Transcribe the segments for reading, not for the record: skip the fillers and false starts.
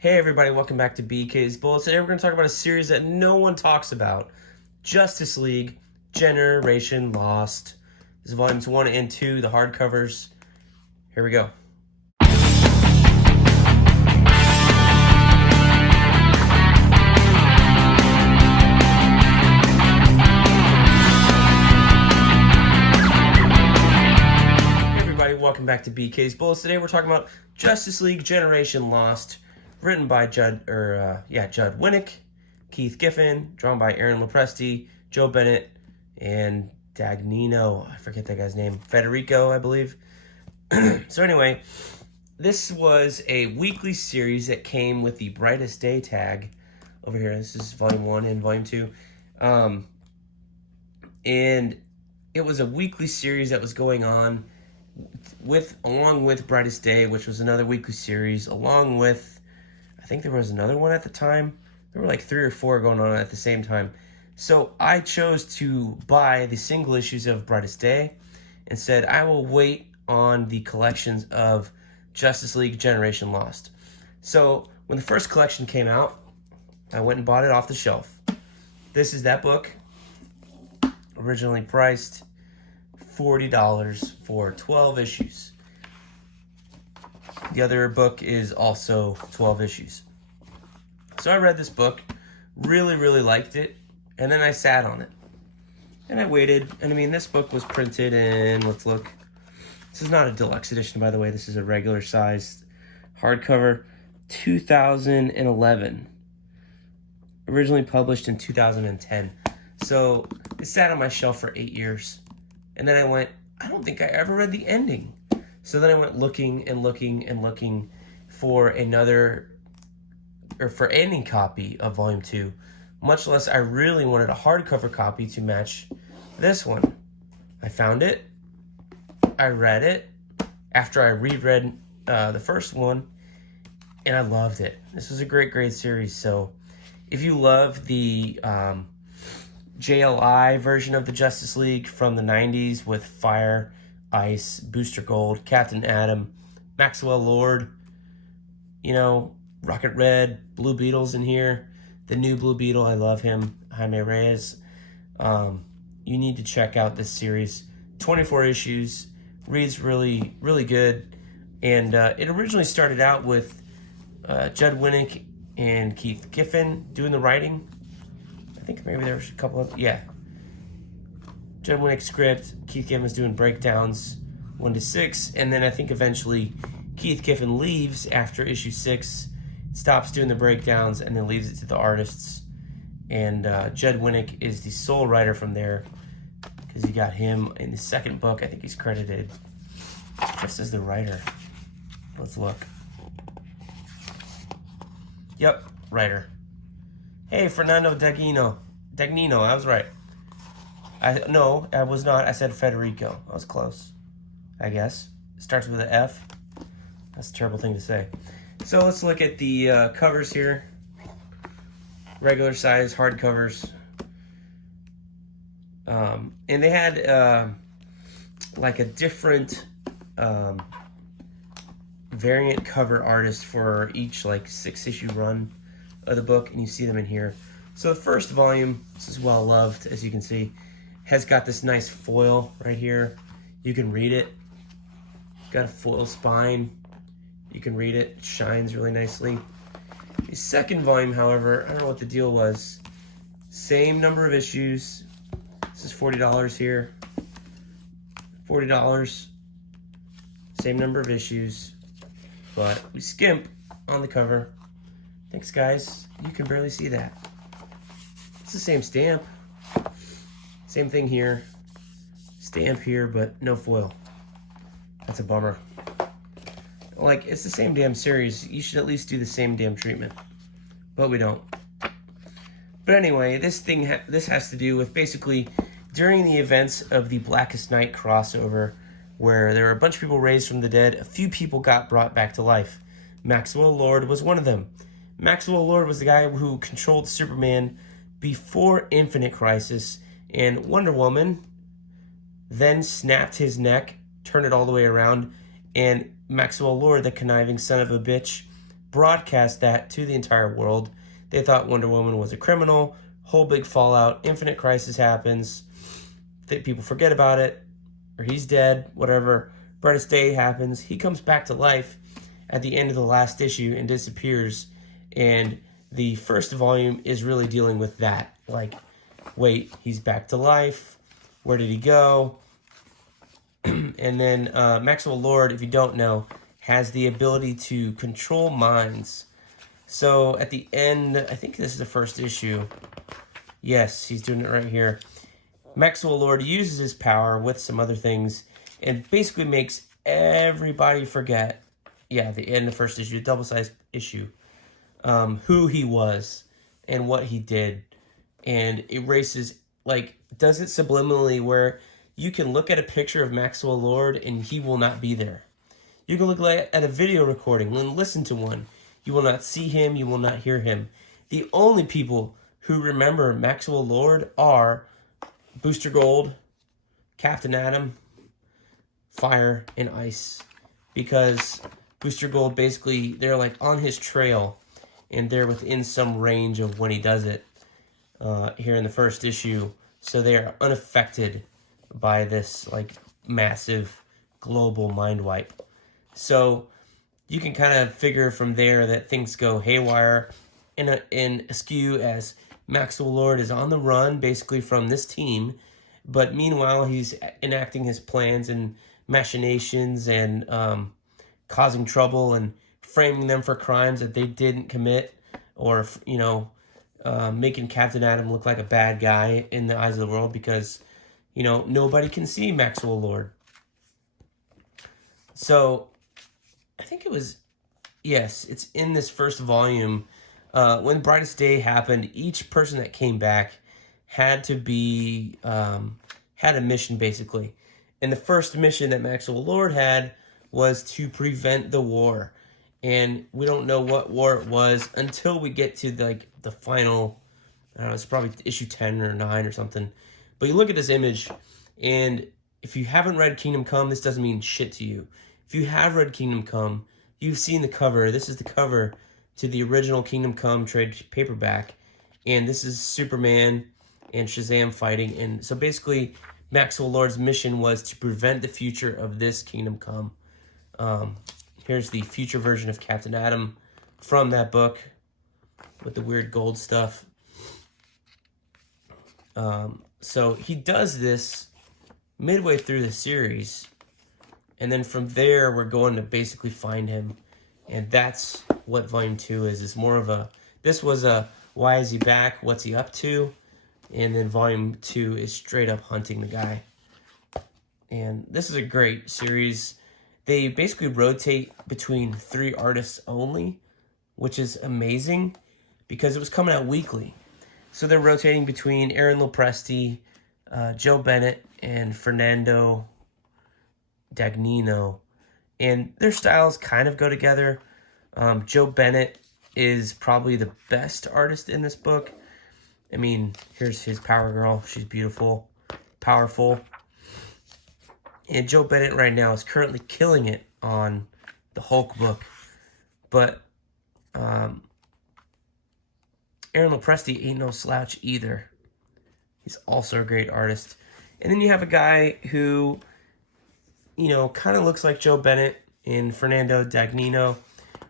Hey everybody, welcome back to BK's Bullets. Today we're going to talk about a series that no one talks about. Justice League Generation Lost. This is volumes 1 and 2, the hardcovers. Here we go. Hey everybody, welcome back to BK's Bullets. Today we're talking about Justice League Generation Lost. Written by Judd Winnick, Keith Giffen, drawn by Aaron Lopresti, Joe Bennett, and Dagnino. I forget that guy's name. Federico, I believe. So anyway, this was a weekly series that came with the Brightest Day tag over here. This is volume 1 and volume 2. And it was a weekly series that was going on along with Brightest Day, which was another weekly series, along with, I think there was another one at the time. There were like 3 or 4 going on at the same time. So I chose to buy the single issues of Brightest Day and said I will wait on the collections of Justice League Generation Lost. So when the first collection came out, I went and bought it off the shelf. This is that book, originally priced $40 for 12 issues. The other book is also 12 issues. So I read this book, really liked it, and then I sat on it. And I waited, and I mean, this book was printed in, let's look. This is not a deluxe edition, by the way. This is a regular sized hardcover, 2011. Originally published in 2010. So it sat on my shelf for 8 years. And then I went, I don't think I ever read the ending. So then I went looking for for any copy of Volume 2. Much less I really wanted a hardcover copy to match this one. I found it. I read it after I reread the first one, and I loved it. This was a great series. So if you love the JLI version of the Justice League from the 90s with Fire, Ice, Booster Gold, Captain Atom, Maxwell Lord, Rocket Red, Blue Beetle's in here. The new Blue Beetle, I love him, Jaime Reyes. You need to check out this series. 24 issues, reads really good. And it originally started out with Judd Winnick and Keith Giffen doing the writing. I think maybe there was a couple of, Judd Winnick script, Keith Giffen was doing breakdowns 1 to 6, and then I think eventually Keith Giffen leaves after issue 6, stops doing the breakdowns, and then leaves it to the artists. And Judd Winnick is the sole writer from there, because you got him in the second book. I think he's credited just as the writer. Let's look. Yep, writer. Hey, Fernando Dagnino, I was right. No, I was not. I said Federico. I was close, I guess. It starts with an F. That's a terrible thing to say. So let's look at the covers here. Regular size hardcovers. And they had like a different variant cover artist for each like 6-issue run of the book, and you see them in here. So the first volume, this is well loved, as you can see, has got this nice foil right here. You can read it. Got a foil spine. You can read it. It shines really nicely. The second volume, however, I don't know what the deal was. Same number of issues. This is $40 here. $40. Same number of issues. But we skimp on the cover. Thanks, guys. You can barely see that. It's the same stamp. Same thing here. Stamp here, but no foil. That's a bummer. Like, it's the same damn series. You should at least do the same damn treatment. But we don't. But anyway, this has to do with basically during the events of the Blackest Night crossover, where there were a bunch of people raised from the dead, a few people got brought back to life. Maxwell Lord was one of them. Maxwell Lord was the guy who controlled Superman before Infinite Crisis, and Wonder Woman then snapped his neck, turned it all the way around, and Maxwell Lord, the conniving son of a bitch, broadcast that to the entire world. They thought Wonder Woman was a criminal. Whole big fallout. Infinite Crisis happens. People forget about it, or he's dead, whatever. Brightest Day happens. He comes back to life at the end of the last issue and disappears. And the first volume is really dealing with that. Like, wait, he's back to life. Where did he go? And then Maxwell Lord, if you don't know, has the ability to control minds. So at the end, I think this is the first issue. Yes, he's doing it right here. Maxwell Lord uses his power with some other things and basically makes everybody forget, yeah, the end of the first issue, double-sized issue, who he was and what he did, and erases, like, does it subliminally where you can look at a picture of Maxwell Lord and he will not be there. You can look at a video recording and listen to one. You will not see him, you will not hear him. The only people who remember Maxwell Lord are Booster Gold, Captain Atom, Fire, and Ice. Because Booster Gold, basically, they're like on his trail, and they're within some range of when he does it here in the first issue. So they are unaffected by this like massive global mind wipe. So you can kind of figure from there that things go haywire and askew as Maxwell Lord is on the run, basically, from this team. But meanwhile, he's enacting his plans and machinations and causing trouble and framing them for crimes that they didn't commit, or, you know, making Captain Atom look like a bad guy in the eyes of the world because, you know, nobody can see Maxwell Lord. So I think it was, yes, it's in this first volume. When Brightest Day happened, each person that came back had to be, had a mission, basically. And the first mission that Maxwell Lord had was to prevent the war. And we don't know what war it was until we get to the final, I don't know, it's probably issue 10 or 9 or something. But you look at this image, and if you haven't read Kingdom Come, this doesn't mean shit to you. If you have read Kingdom Come, you've seen the cover. This is the cover to the original Kingdom Come trade paperback. And this is Superman and Shazam fighting. And so basically, Maxwell Lord's mission was to prevent the future of this Kingdom Come. Here's the future version of Captain Atom from that book with the weird gold stuff. So he does this midway through the series, and then from there we're going to basically find him, and that's what Volume 2 is. It's more of a, this was a why is he back, what's he up to, and then Volume 2 is straight up hunting the guy. And this is a great series. They basically rotate between 3 artists only, which is amazing because it was coming out weekly. So they're rotating between Aaron Lopresti, Joe Bennett, and Fernando Dagnino. And their styles kind of go together. Joe Bennett is probably the best artist in this book. I mean, here's his Power Girl. She's beautiful, powerful. And Joe Bennett right now is currently killing it on the Hulk book. But Aaron Lopresti ain't no slouch either. He's also a great artist. And then you have a guy who, you know, kind of looks like Joe Bennett in Fernando Dagnino.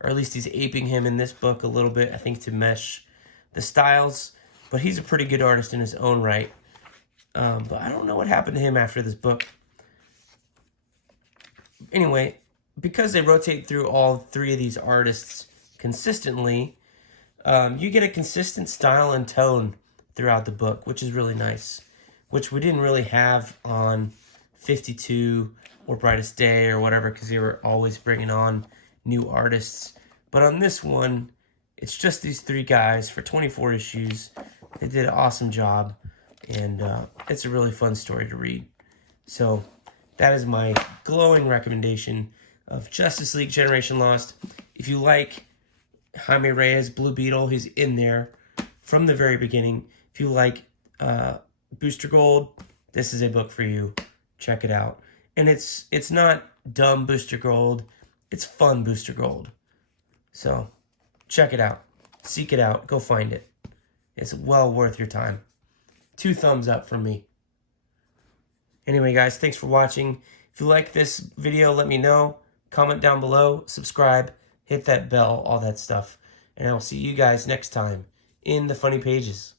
Or at least he's aping him in this book a little bit, I think, to mesh the styles. But he's a pretty good artist in his own right. But I don't know what happened to him after this book. Anyway, because they rotate through all 3 of these artists consistently, you get a consistent style and tone throughout the book, which is really nice, which we didn't really have on 52 or Brightest Day or whatever, because they were always bringing on new artists. But on this one, it's just these 3 guys for 24 issues. They did an awesome job, and it's a really fun story to read. So that is my glowing recommendation of Justice League Generation Lost. If you like Jaime Reyes, Blue Beetle, he's in there from the very beginning. If you like Booster Gold, this is a book for you. Check it out. And it's not dumb Booster Gold. It's fun Booster Gold. So check it out. Seek it out. Go find it. It's well worth your time. 2 thumbs up from me. Anyway, guys, thanks for watching. If you like this video, let me know. Comment down below. Subscribe. Hit that bell. All that stuff. And I will see you guys next time in the funny pages.